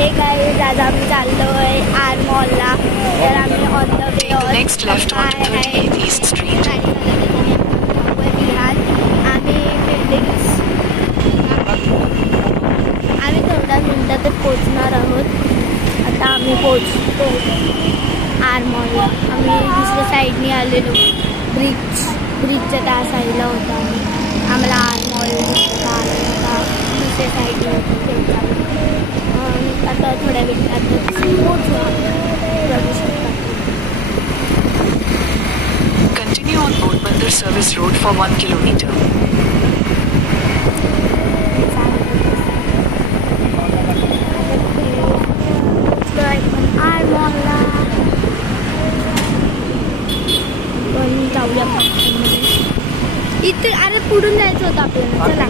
हे गाईज आज आम्ही चाललोय आर मॉलला. तर आम्ही on the way Next left onto 38th East Street. आम्ही थोड्या मिनटात पोचणार आहोत. आता आम्ही पोचतो आर मॉलला. आम्ही दुसऱ्या साईडने आलेलो, ब्रिजच्या त्या साईडला होतो आम्ही. आम्हाला आर मॉल दुसऱ्या साईडला होतो. आता थोड्या मिनटात पोचू शकतो. Continue on Porbandar Service Road for 1 kilometer. R मॉलला पण जाऊया. इथे अरे पुढून जायचं होतं आपल्याला. चला